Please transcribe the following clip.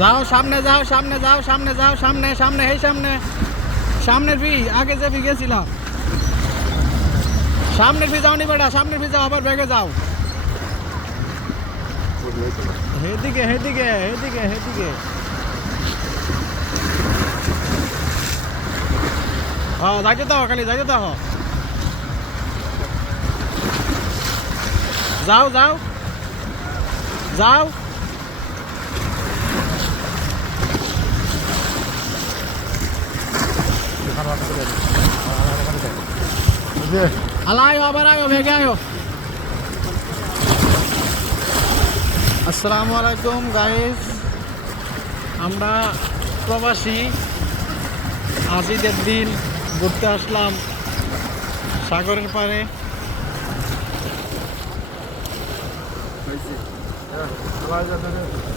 যাও সামনে যাও সামনে যাও সামনে যাও সামনে সামনে এই সামনে সামনের ভি আগে যে ভি গেছিলাম সামনের ভি যাও নি বেটা সামনের ভি যাও আবার ব্যাগে যাও হেদিকে হেদিকে হেদিকে হেদিকে হ্যাঁ যাইতে দাও খালি যাইতে দাও যাও যাও যাও আলাইও আবার আয়ো ভেগে আয়ো আসসালামু আলাইকুম গাইস আমরা প্রবাসী আজিদের দিন ঘুরতে আসলাম সাগরের পাড়ে